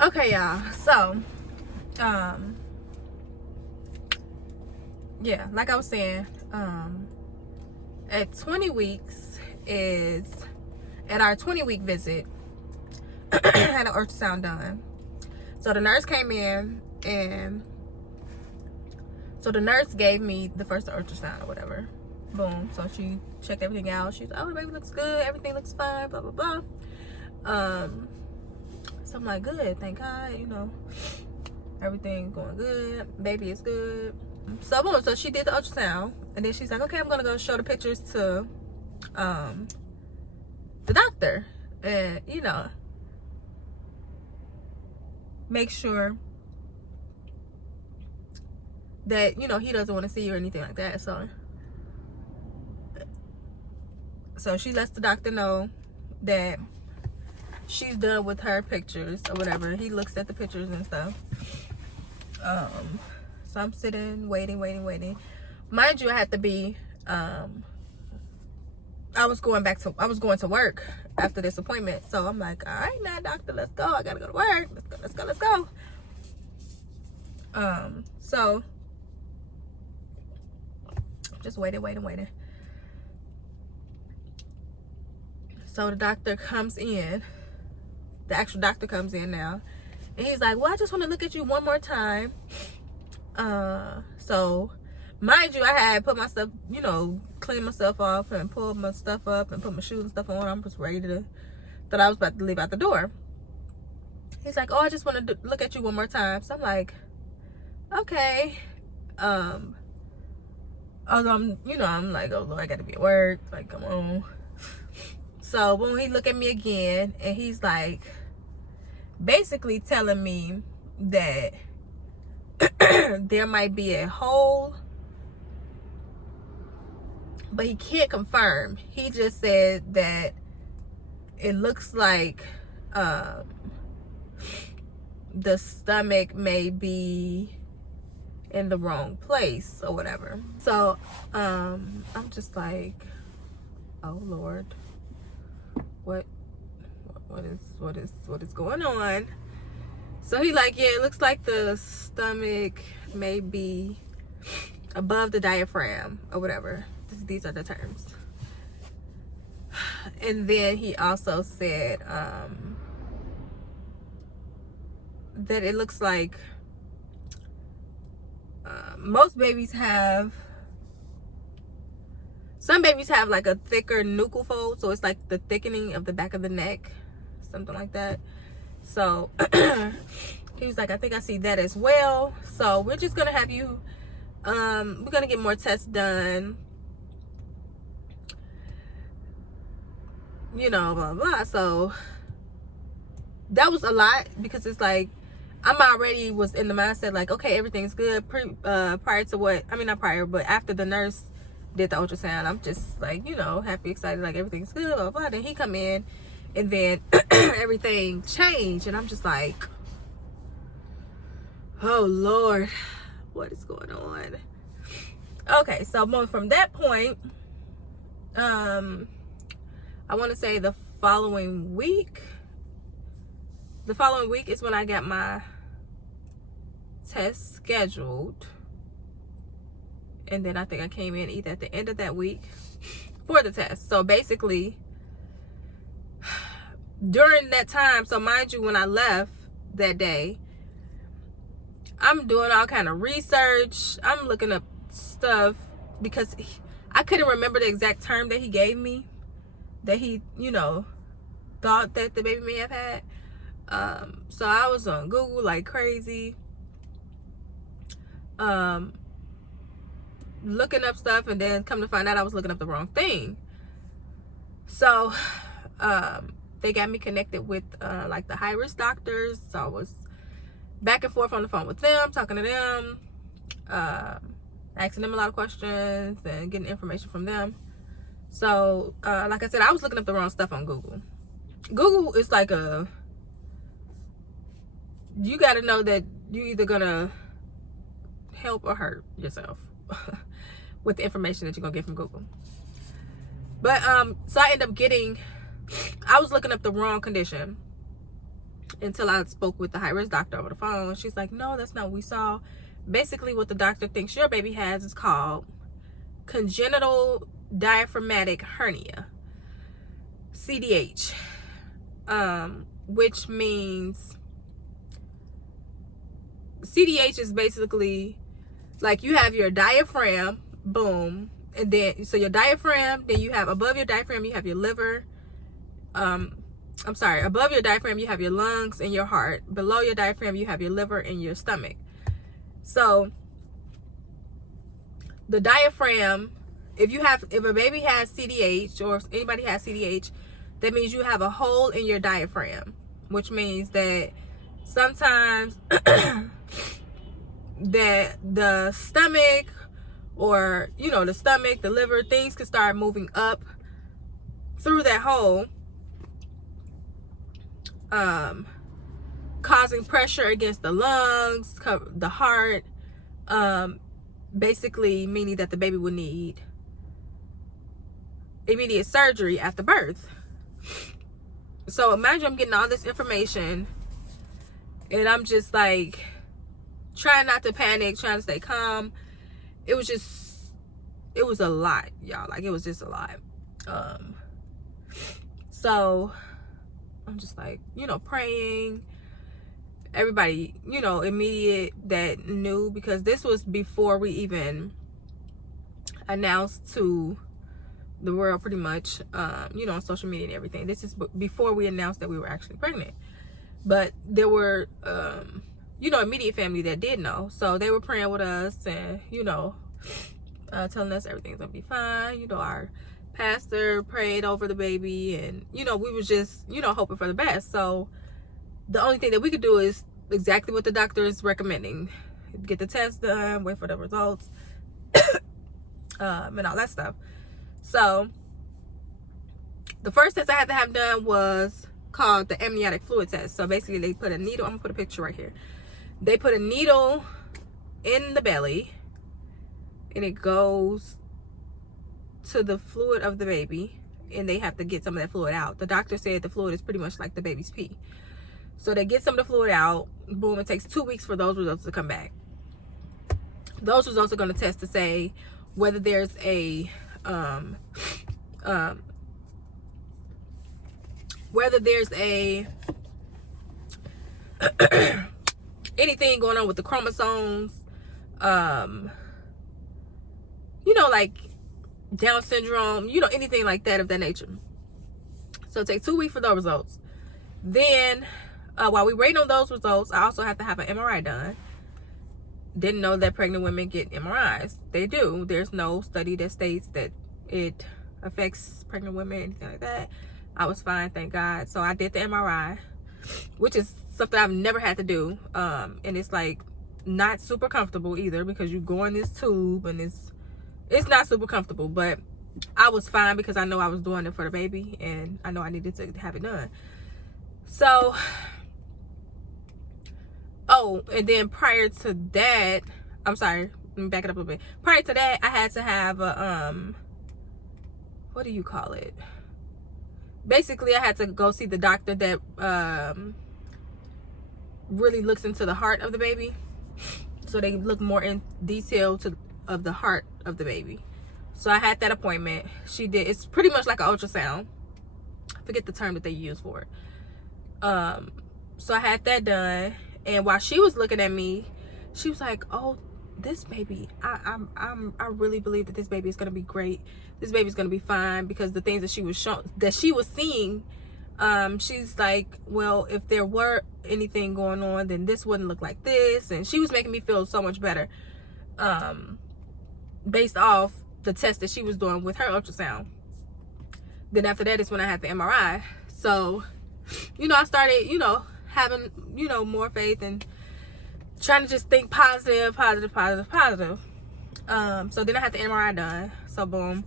Okay, y'all. So, yeah, like I was saying, at 20 weeks is at our 20-week visit. Had an ultrasound done. So the nurse came in, and so the nurse gave me the first ultrasound or whatever. Boom. So she checked everything out. She's like, oh, the baby looks good, everything looks fine, blah blah blah. So I'm like, good, thank God, you know, everything's going good, baby is good. So boom, so she did the ultrasound, and then she's like, okay, I'm gonna go show the pictures to the doctor, and you know, make sure that, you know, he doesn't want to see you or anything like that. So she lets the doctor know that she's done with her pictures or whatever. He looks at the pictures and stuff. So I'm sitting, waiting. Mind you, I had to be, I was going to work after this appointment. So I'm like, all right, now, doctor, let's go. I gotta go to work. Let's go. So just waiting. So the doctor comes in. The actual doctor comes in now, and he's like, well, I just want to look at you one more time. So mind you, I had put my stuff, you know, cleaned myself off and pulled my stuff up and put my shoes and stuff on. I'm just ready to, that I was about to leave out the door. He's like, oh, I just want to look at you one more time. So I'm like, okay. Although I'm like, oh Lord, I gotta be at work, like, come on. So when he look at me again, and he's like basically telling me that there might be a hole, but he can't confirm. He just said that it looks like the stomach may be in the wrong place or whatever. So I'm just like, oh Lord, what is going on? So he like, yeah, it looks like the stomach may be above the diaphragm or whatever. These are the terms. And then he also said that it looks like some babies have like a thicker nuchal fold, so it's like the thickening of the back of the neck, something like that. So he was like, I think I see that as well. So we're just gonna have you, we're gonna get more tests done, you know, blah blah. So that was a lot, because it's like I'm already was in the mindset like, okay, everything's good. Prior to what, I mean, not prior, but after the nurse did the ultrasound, I'm just like, you know, happy, excited, like everything's good, blah blah. Then he come in, and then everything changed, and I'm just like, oh Lord, what is going on? Okay, so from that point, I want to say the following week is when I got my test scheduled. And then I think I came in either at the end of that week for the test. So basically, during that time, so mind you, when I left that day, I'm doing all kind of research. I'm looking up stuff, because I couldn't remember the exact term that he gave me, that he, you know, thought that the baby may have had. So I was on Google like crazy, looking up stuff, and then come to find out I was looking up the wrong thing. So they got me connected with like the high risk doctors. So I was back and forth on the phone with them, talking to them, asking them a lot of questions and getting information from them. So like I said, I was looking up the wrong stuff on Google. Google is like you got to know that you either gonna help or hurt yourself with the information that you're gonna get from Google. But so I was looking up the wrong condition, until I spoke with the high-risk doctor over the phone. She's like, no, that's not what we saw. Basically, what the doctor thinks your baby has is called congenital diaphragmatic hernia, CDH, which means CDH is basically like you have your diaphragm, boom, and then so your diaphragm, then you have above your diaphragm you have your liver, above your diaphragm you have your lungs and your heart, below your diaphragm you have your liver and your stomach. So the diaphragm, if a baby has CDH, or if anybody has CDH, that means you have a hole in your diaphragm, which means that sometimes that the stomach, or the stomach, the liver, things can start moving up through that hole, causing pressure against the lungs, the heart, basically meaning that the baby would need immediate surgery after birth. So imagine I'm getting all this information and I'm just like trying not to panic, trying to stay calm. It was a lot, y'all. Like, it was just a lot. So I'm just like, praying. Everybody, immediate that knew, because this was before we even announced to the world, pretty much, on social media and everything. This is before we announced that we were actually pregnant. But there were, immediate family that did know. So they were praying with us and, telling us everything's gonna be fine. Our pastor prayed over the baby, and, we was just, hoping for the best. So the only thing that we could do is exactly what the doctor is recommending. Get the test done, wait for the results, and all that stuff. So the first test I had to have done was called the amniotic fluid test. So basically they put a needle, I'm gonna put a picture right here. They put a needle in the belly and it goes to the fluid of the baby, and they have to get some of that fluid out. The doctor said the fluid is pretty much like the baby's pee. So they get some of the fluid out, boom, it takes 2 weeks for those results to come back. Those results are going to test to say whether there's a anything going on with the chromosomes, like Down syndrome, anything like that of that nature. So it takes 2 weeks for those results. Then while we wait on those results, I also have to have an MRI done. Didn't know that pregnant women get MRIs. They do. There's no study that states that it affects pregnant women, anything like that. I was fine, thank God. So I did the MRI, which is something I've never had to do. And it's like not super comfortable either, because you go in this tube and it's not super comfortable. But I was fine because I know I was doing it for the baby, and I know I needed to have it done. So, and then prior to that, I'm sorry, let me back it up a little bit. Prior to that, I had to have a, what do you call it? Basically, I had to go see the doctor that really looks into the heart of the baby. So they look more in detail of the heart of the baby. So I had that appointment. It's pretty much like an ultrasound. I forget the term that they use for it. So I had that done, and while she was looking at me, she was like, oh, this baby, I really believe that this baby is gonna be great. This baby's gonna be fine, because the things that she was seeing, she's like, well, if there were anything going on, then this wouldn't look like this. And she was making me feel so much better, based off the test that she was doing with her ultrasound. Then after that is when I had the MRI. So, I started, having, more faith and trying to just think positive. So then I had the MRI done. So boom.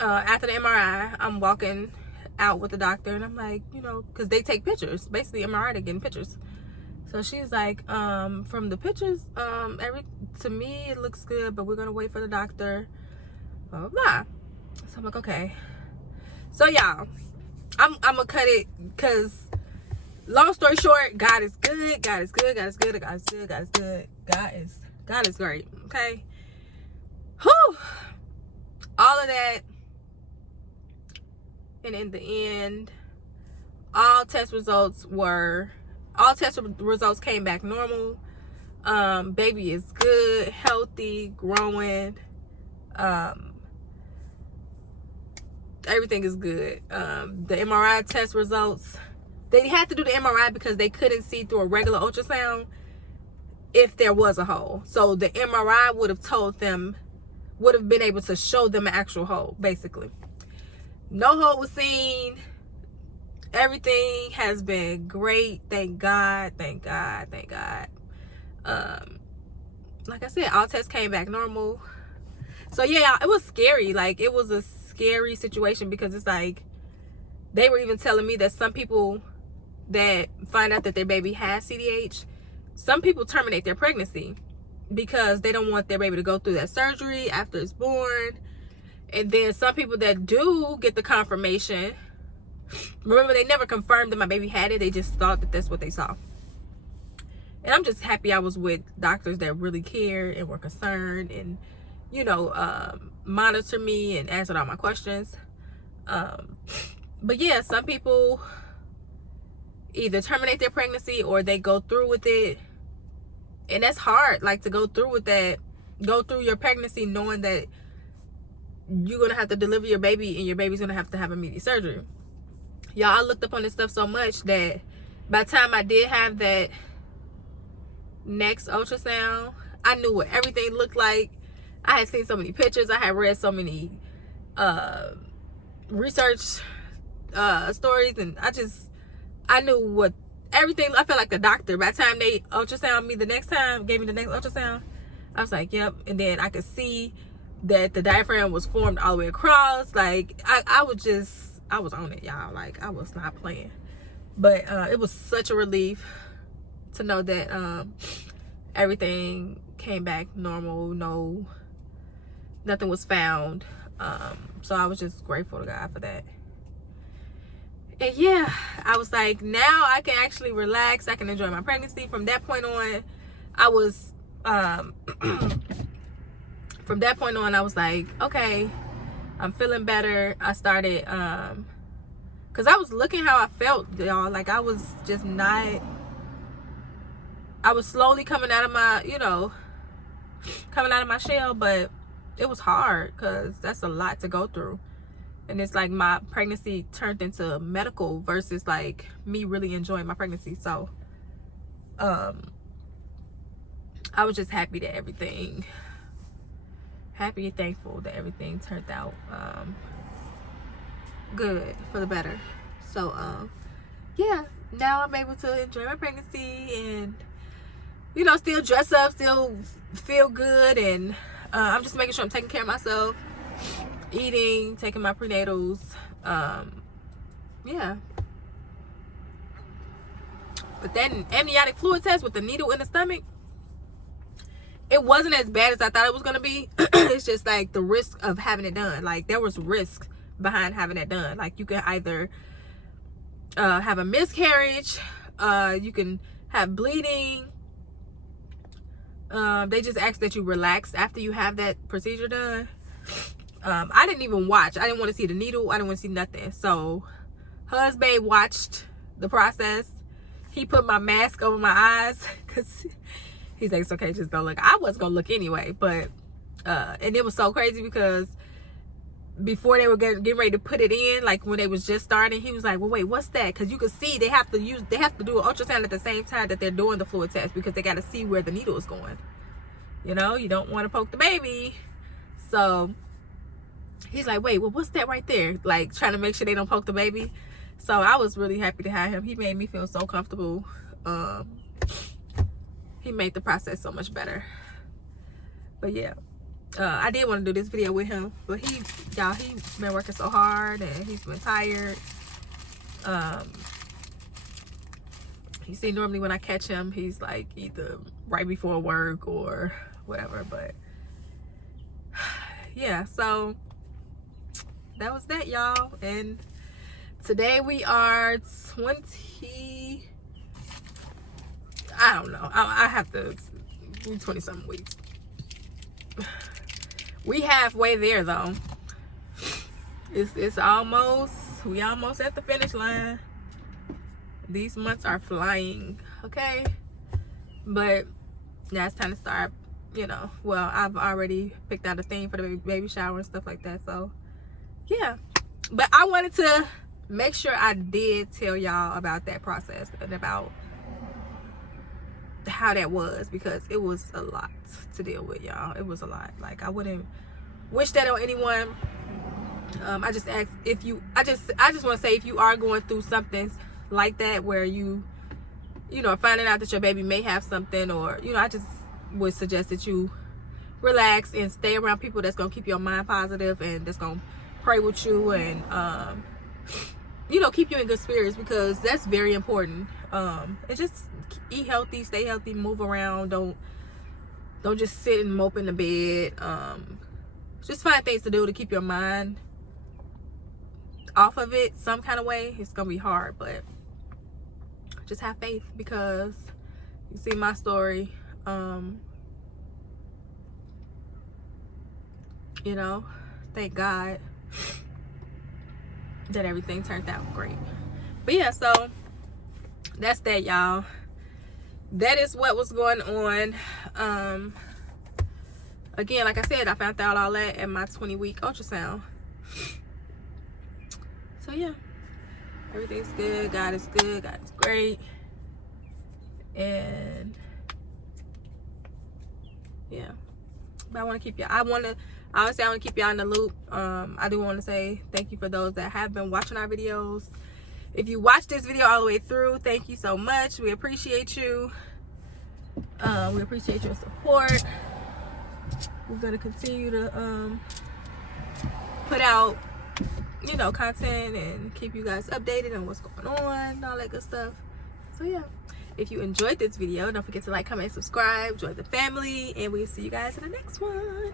After the MRI, I'm walking out with the doctor, and I'm like, because they take pictures. Basically, MRI, they're getting pictures. So she's like, from the pictures, to me, it looks good, but we're going to wait for the doctor. Blah, blah, blah. So I'm like, okay. So, y'all, I'm going to cut it, because long story short, God is good. God is good. God is good. God is good. God is good. God is great. Okay. Whew. All of that. And in the end, all test results came back normal. Baby is good, healthy, growing. Everything is good. The MRI test results, they had to do the MRI because they couldn't see through a regular ultrasound if there was a hole. So the MRI would have been able to show them an actual hole, basically. No hole was seen. Everything has been great. Thank God. Thank God. Thank God. Like I said, all tests came back normal. So yeah, it was scary. Like, it was a scary situation because it's like, they were even telling me that some people that find out that their baby has CDH, some people terminate their pregnancy because they don't want their baby to go through that surgery after it's born. And then some people that do get the confirmation, remember, they never confirmed that my baby had it. They just thought that that's what they saw. And I'm just happy I was with doctors that really cared and were concerned and, you know, monitor me and answered all my questions. But yeah, some people either terminate their pregnancy or they go through with it. And that's hard, like, to go through with that, go through your pregnancy knowing that you're going to have to deliver your baby and your baby's going to have immediate surgery. Y'all, I looked up on this stuff so much that by the time I did have that next ultrasound, I knew what everything looked like. I had seen so many pictures. I had read so many research stories, and I knew what everything. I felt like a doctor. By the time they ultrasound me the next time, gave me the next ultrasound, I was like, yep. And then I could see that the diaphragm was formed all the way across. Like, I was on it, y'all. Like, I was not playing. But it was such a relief to know that everything came back normal. Nothing was found. So I was just grateful to God for that. And yeah, I was like, now I can actually relax. I can enjoy my pregnancy. From that point on, I was like, okay, I'm feeling better. I started because I was looking how I felt, y'all. Like, I was just not, I was slowly coming out of my, coming out of my shell, but it was hard because that's a lot to go through. And it's like my pregnancy turned into medical versus like me really enjoying my pregnancy. So I was just happy and thankful that everything turned out good, for the better. So yeah, now I'm able to enjoy my pregnancy and still dress up, still feel good, and I'm just making sure I'm taking care of myself, eating, taking my prenatals. Yeah. But that amniotic fluid test with the needle in the stomach, it wasn't as bad as I thought it was going to be. It's just like the risk of having it done. Like, there was risk behind having it done. Like, you can either have a miscarriage, you can have bleeding. They just ask that you relax after you have that procedure done. I didn't even watch. I didn't want to see the needle. I didn't want to see nothing. So husband watched the process. He put my mask over my eyes because he's like, it's okay, just don't look. I was gonna look anyway, but and it was so crazy because before they were getting ready to put it in, like when they was just starting, he was like, well, wait, what's that? Because you could see they have to do an ultrasound at the same time that they're doing the fluid test, because they got to see where the needle is going. You don't want to poke the baby. So he's like, wait, well, what's that right there? Like, trying to make sure they don't poke the baby. So I was really happy to have him. He made me feel so comfortable. He made the process so much better. But yeah, I did want to do this video with him, but he's been working so hard and he's been tired. You see, normally when I catch him, he's like either right before work or whatever. But yeah, so that was that, y'all. And today we are I don't know. I have to do 20 something weeks. We halfway there though. It's almost, we almost at the finish line. These months are flying, okay? But now it's time to start, you know. Well, I've already picked out a theme for the baby shower and stuff like that. So yeah, but I wanted to make sure I did tell y'all about that process and about how that was, because it was a lot to deal with, y'all. It was a lot. Like, I wouldn't wish that on anyone. I just ask if you, I just want to say, if you are going through something like that where you know, finding out that your baby may have something, or, you know, I just would suggest that you relax and stay around people that's gonna keep your mind positive and that's gonna pray with you and you know, keep you in good spirits, because that's very important. And just eat healthy, stay healthy, move around, don't just sit and mope in the bed. Just find things to do to keep your mind off of it some kind of way. It's gonna be hard, but just have faith, because you see my story. You know, thank God that everything turned out great. But yeah, so that's that, y'all. That is what was going on. Again, like I said, I found out all that at my 20-week ultrasound. So yeah, everything's good. God is good. God is great. And yeah, but I want to keep y'all, I want to keep y'all in the loop. I do want to say thank you for those that have been watching our videos. If you watched this video all the way through, thank you so much. We appreciate you. We appreciate your support. We're going to continue to put out, you know, content and keep you guys updated on what's going on and all that good stuff. So yeah, if you enjoyed this video, don't forget to like, comment, subscribe, join the family, and we'll see you guys in the next one.